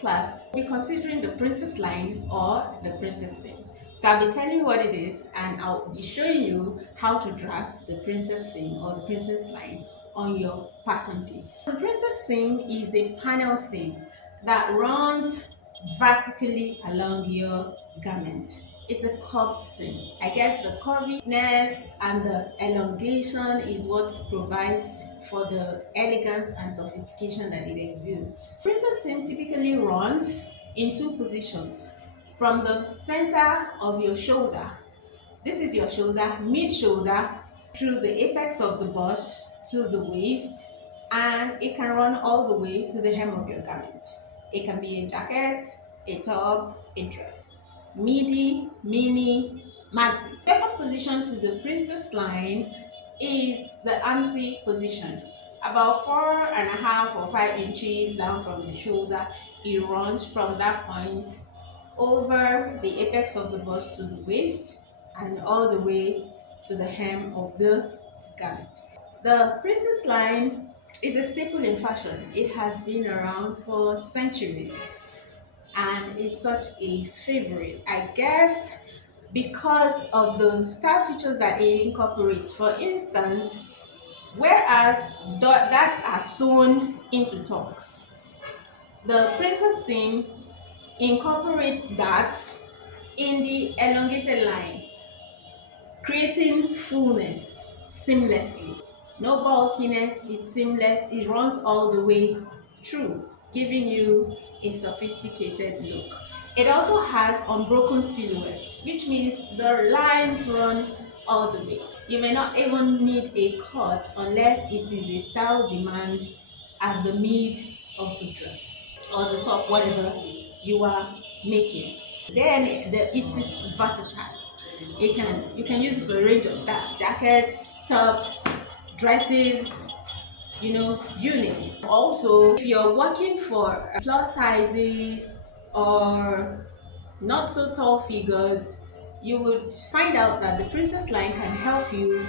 class, we'll be considering the princess line or the princess seam. So I'll be telling you what it is and I'll be showing you how to draft the princess seam or the princess line on your pattern piece. The princess seam is a panel seam that runs vertically along your garment. It's a curved seam. I guess the curviness and the elongation is what provides for the elegance and sophistication that it exudes. Princess seam typically runs in two positions, from the center of your shoulder. This is your shoulder, mid shoulder, through the apex of the bust to the waist, and it can run all the way to the hem of your garment. It can be a jacket, a top, a dress, midi, mini, maxi. Second position to the princess line is the armsy position. About 4.5 or 5 inches down from the shoulder, it runs from that point over the apex of the bust to the waist and all the way to the hem of the garment. The princess line is a staple in fashion. It has been around for centuries and it's such a favorite, I guess, because of the style features that it incorporates. For instance, whereas dots are sewn into tops, the princess seam incorporates dots in the elongated line, creating fullness seamlessly. No bulkiness, it's seamless, it runs all the way through, giving you a sophisticated look. It also has unbroken silhouette, which means the lines run all the way. You may not even need a cut unless it is a style demand at the mid of the dress or the top, whatever you are making. Then it is versatile. You can use it for a range of style: jackets, tops, dresses, you name it. Also, if you're working for plus sizes or not so tall figures, you would find out that the princess line can help you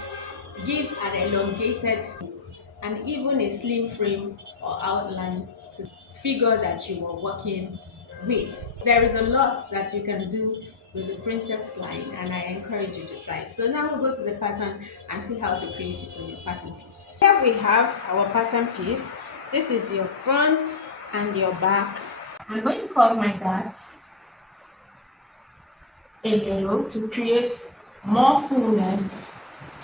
give an elongated look and even a slim frame or outline to the figure that you are working with. There is a lot that you can do with the princess line and I encourage you to try it. So now we'll go to the pattern and see how to create it on your pattern piece. Here we have our pattern piece. This is your front and your back. I'm going to curve my dots a little to create more fullness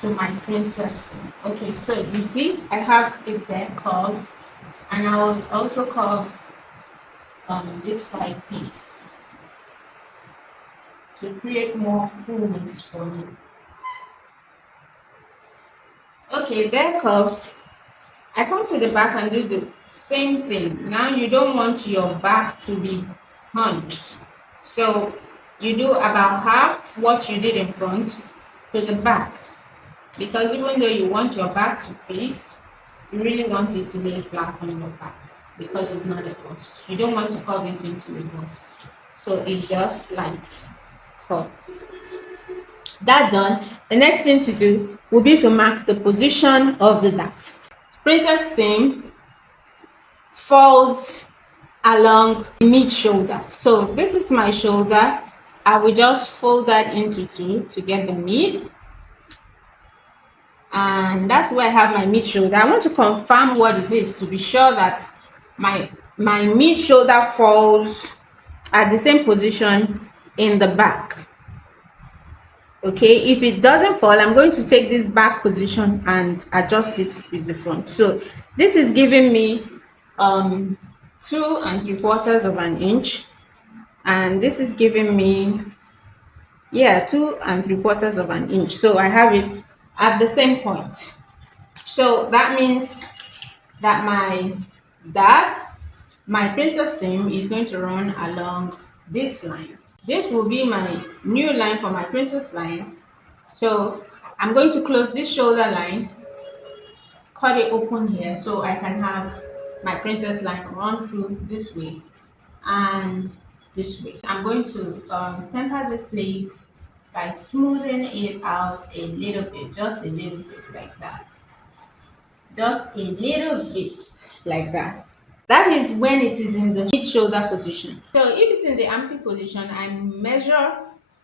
to my princess. Okay, so you see I have it there curved, and I will also curve this side piece to create more fullness for me. Okay, they're curved. I come to the back and do the same thing. Now you don't want your back to be hunched, so you do about half what you did in front to the back, because even though you want your back to fit, you really want it to lay flat on your back because it's not a bust. You don't want to curve it into a bust, so it's just light curve. That done, the next thing to do will be to mark the position of the dart. Princess seam falls along the mid shoulder. So this is my shoulder. I will just fold that into two to get the mid. And that's where I have my mid shoulder. I want to confirm what it is to be sure that my mid shoulder falls at the same position in the back. Okay, if it doesn't fall, I'm going to take this back position and adjust it with the front. So this is giving me 2 3/4 of an inch, and this is giving me 2 3/4 of an inch. So I have it at the same point. So that means that my princess seam is going to run along this line. This will be my new line for my princess line. So I'm going to close this shoulder line, cut it open here so I can have my princess line run through this way and this way. I'm going to temper this place by smoothing it out a little bit, just a little bit like that. Just a little bit like that. That is when it is in the mid shoulder position. So if it's in the empty position, I measure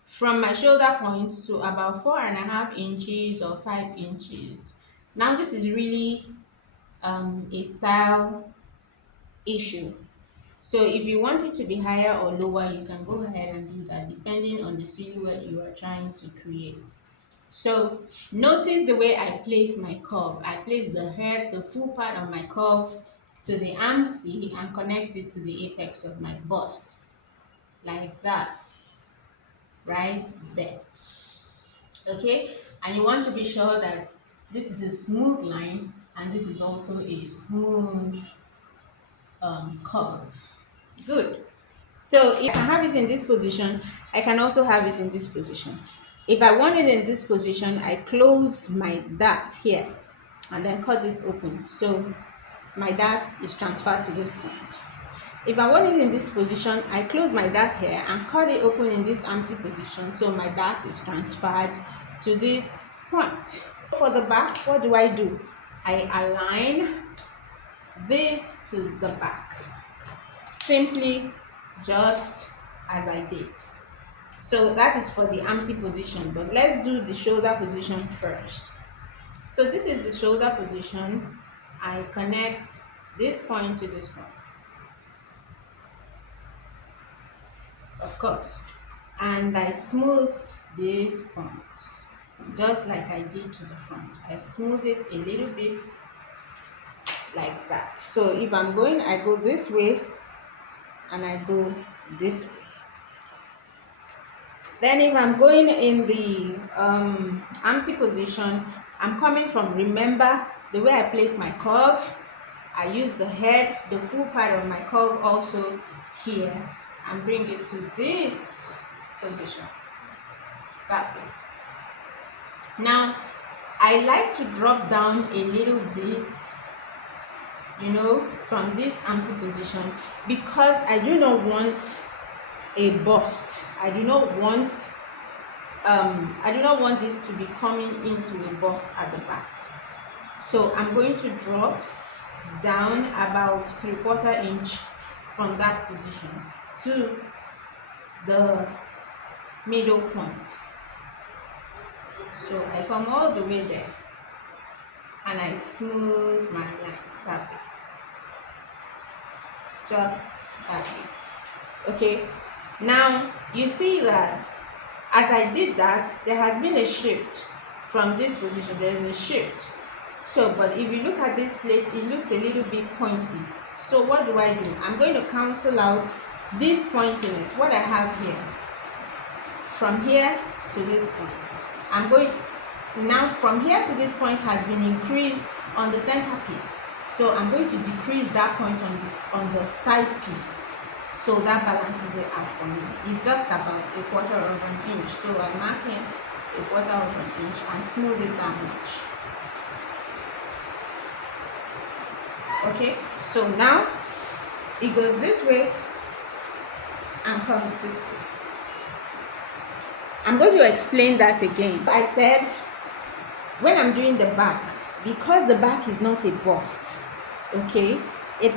from my shoulder point to about 4.5 inches or 5 inches. Now this is really a style issue. So if you want it to be higher or lower, you can go ahead and do that depending on the silhouette you are trying to create. So notice the way I place my curve. I place the head, the full part of my curve to the arm C and connect it to the apex of my bust, like that, right there. Okay, and you want to be sure that this is a smooth line and this is also a smooth curve. Good. So if I have it in this position, I can also have it in this position. If I want it in this position, I close my dart here and then cut this open. So my dart is transferred to this point. If I want it in this position, I close my dart here and cut it open in this empty position. So my dart is transferred to this point. For the back, what do? I align this to the back. Simply just as I did. So that is for the empty position, but let's do the shoulder position first. So this is the shoulder position. I connect this point to this point, of course, and I smooth this point just like I did to the front. I smooth it a little bit like that. So if I'm going, I go this way and I go this way. Then if I'm going in the AMSI position, I'm coming from, remember the way I place my curve, I use the head, the full part of my curve also here, and bring it to this position, that way. Now, I like to drop down a little bit, from this AMSI position, because I do not want a bust. I do not want this to be coming into a bust at the back. So I'm going to drop down about 3/4 inch from that position to the middle point. So I come all the way there and I smooth my line that way. Just that way. Okay. Now you see that as I did that, there has been a shift from this position. There is a shift. So, but if you look at this plate, it looks a little bit pointy. So what do? I'm going to cancel out this pointiness, what I have here, from here to this point. I'm going now from here to this point has been increased on the centerpiece. So I'm going to decrease that point on the side piece. So that balances it out for me. It's just about 1/4 inch. So I mark in 1/4 inch and smooth it that much. Okay, so now it goes this way and comes this way. I'm going to explain that again. I said when I'm doing the back, because the back is not a bust, okay,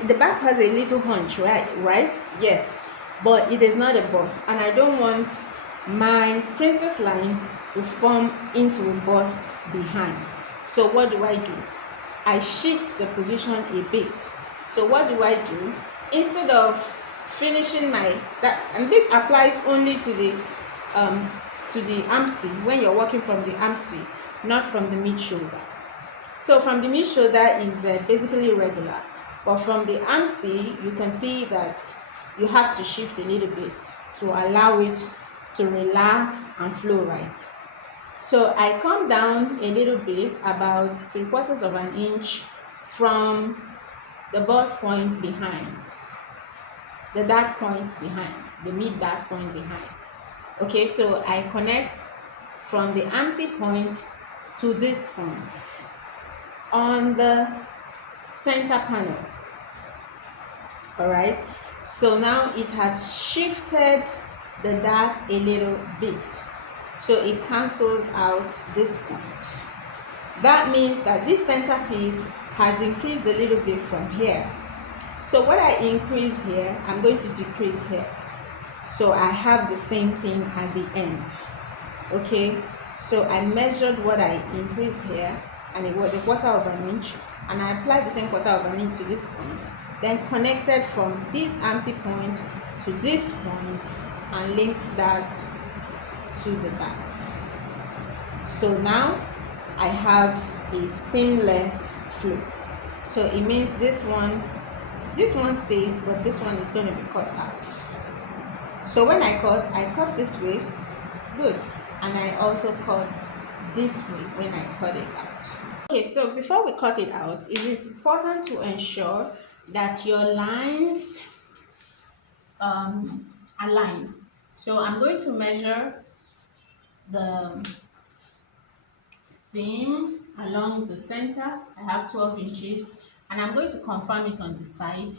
the back has a little hunch, right? Yes, but it is not a bust, and I don't want my princess line to form into a bust behind. So what do? I shift the position a bit. So what do? Instead of finishing and this applies only to the AMSI, when you're working from the AMSI, not from the mid shoulder. So from the mid shoulder is basically regular, but from the AMSI you can see that you have to shift a little bit to allow it to relax and flow right. So I come down a little bit, about 3/4 inch from the bust point behind, the dart point behind, the mid dart point behind. Okay, so I connect from the AMSI point to this point on the center panel. All right, so now it has shifted the dart a little bit, so it cancels out this point. That means that this centerpiece has increased a little bit from here. So what I increase here, I'm going to decrease here. So I have the same thing at the end. Okay, so I measured what I increased here, and it was a quarter of an inch, and I applied the same quarter of an inch to this point, then connected from this empty point to this point and linked that to the dart. So now I have a seamless flow. So it means this one stays, but this one is going to be cut out. So when I cut this way, good, and I also cut this way when I cut it out. Okay, so before we cut it out, it is important to ensure that your lines align. So I'm going to measure the seam along the center. I have 12 inches, and I'm going to confirm it on the side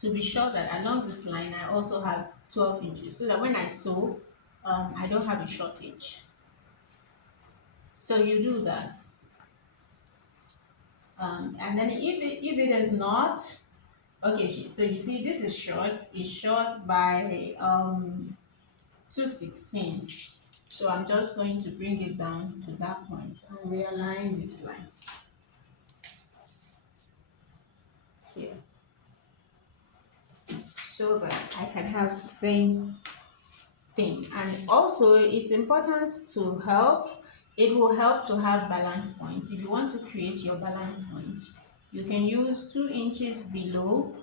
to be sure that along this line I also have 12 inches, so that when I sew, I don't have a shortage. So you do that, and then if it is not okay, so you see this is short. It's short by 216. So I'm just going to bring it down to that point and realign this line here, so that I can have the same thing. And also it's important to help, it will help to have balance points. If you want to create your balance point, you can use 2 inches below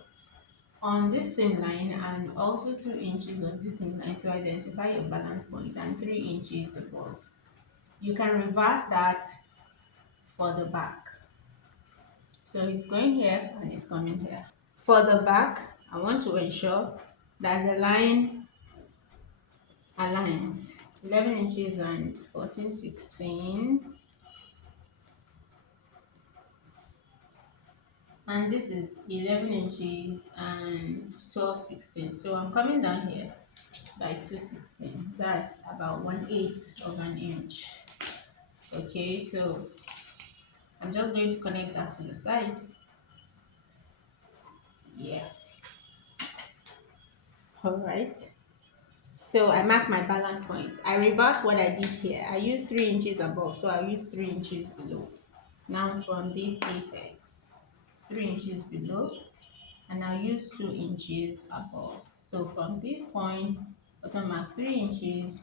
on this same line, and also 2 inches on this same line to identify your balance point, and 3 inches above. You can reverse that for the back. So it's going here and it's coming here. For the back, I want to ensure that the line aligns. 11 inches and 1416, and this is 11 inches and 1216. So I'm coming down here by 216. That's about 1/8 of an inch. Okay, so I'm just going to connect that to the side. Yeah. All right. So I mark my balance point. I reverse what I did here. I used 3 inches above, so I use 3 inches below. Now from this apex, 3 inches below, and I use 2 inches above. So from this point, also mark 3 inches,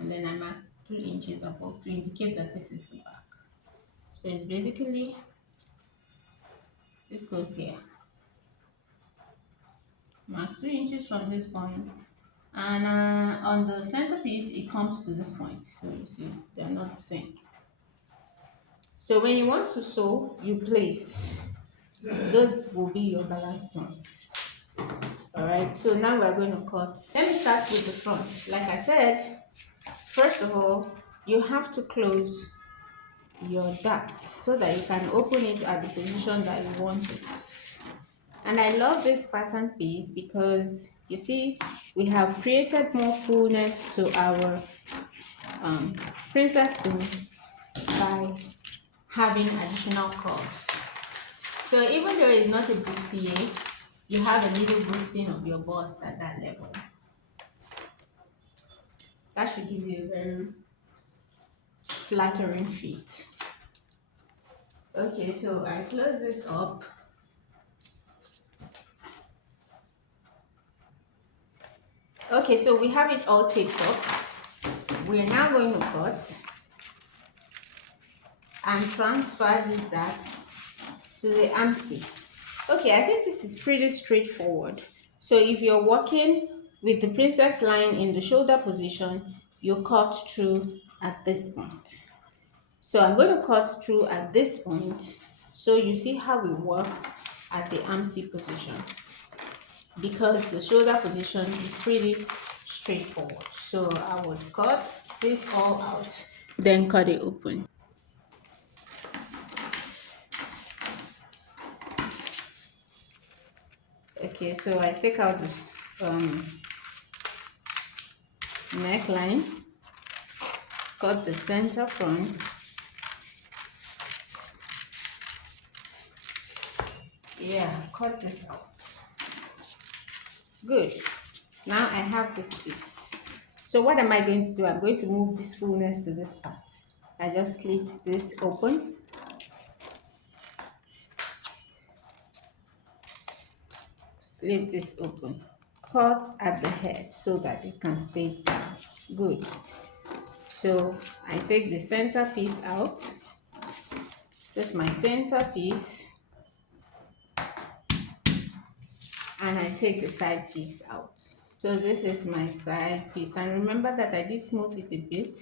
and then I mark 2 inches above to indicate that this is the back. So it's basically, this goes here. Mark 2 inches from this point, and on the centerpiece it comes to this point. So you see they're not the same. So when you want to sew, you place, those will be your balance points. All right, so now we're going to cut. Let me start with the front. Like I said, first of all, you have to close your dart so that you can open it at the position that you want it. And I love this pattern piece because you see we have created more fullness to our princess seam by having additional curves. So even though it's not a bustier, you have a little boosting of your bust at that level. That should give you a very flattering fit. Okay, so I close this up. Okay, so we have it all taped up. We are now going to cut and transfer this dart to the MC. Okay, I think this is pretty straightforward. So if you're working with the princess line in the shoulder position, you cut through at this point. So I'm going to cut through at this point, so you see how it works at the MC position, because the shoulder position is pretty straightforward. So I would cut this all out, then cut it open. Okay, so I take out this neckline, cut the center front, yeah, cut this out. Good. Now I have this piece. So what am I going to do? I'm going to move this fullness to this part. I just slit this open, slit this open, cut at the head so that it can stay down. Good. So I take the center piece out. This is my center piece, and I take the side piece out. So this is my side piece, and remember that I did smooth it a bit.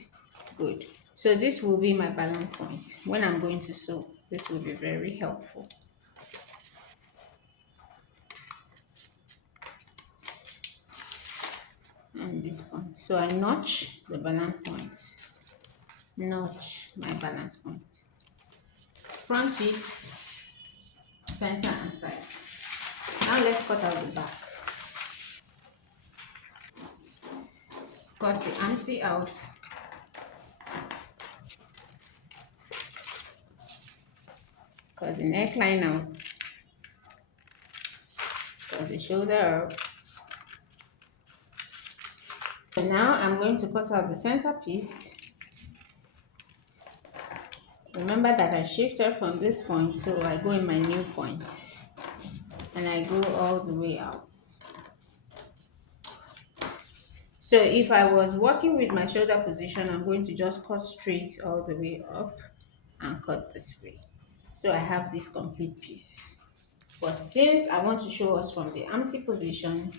Good. So this will be my balance point when I'm going to sew. This will be very helpful. And this point, so I notch the balance point, notch my balance point, front piece, center and side. Now let's cut out the back. Cut the AMSI out. Cut the neckline out. Cut the shoulder out. So now I'm going to cut out the center piece. Remember that I shifted from this point, so I go in my new point and I go all the way out. So if I was working with my shoulder position, I'm going to just cut straight all the way up and cut this way. So I have this complete piece. But since I want to show us from the AMSI position,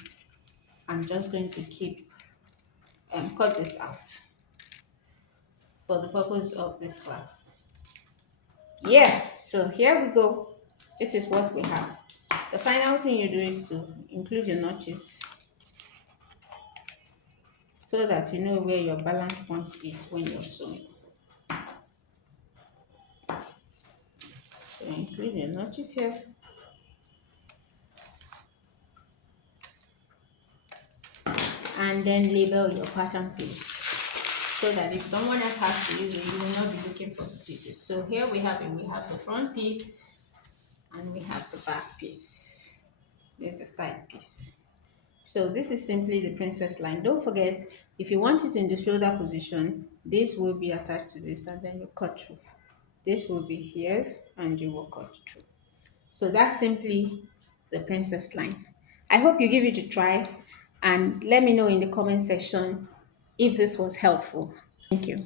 I'm just going to keep cut this out for the purpose of this class. Yeah, so here we go. This is what we have. The final thing you do is to include your notches so that you know where your balance point is when you're sewing. So include your notches here. And then label your pattern piece so that if someone else has to use it, you will not be looking for the pieces. So here we have it. We have the front piece and we have the back piece. There's a side piece. So this is simply the princess line. Don't forget, if you want it in the shoulder position, this will be attached to this and then you cut through. This will be here and you will cut through. So that's simply the princess line. I hope you give it a try and let me know in the comment section if this was helpful. Thank you.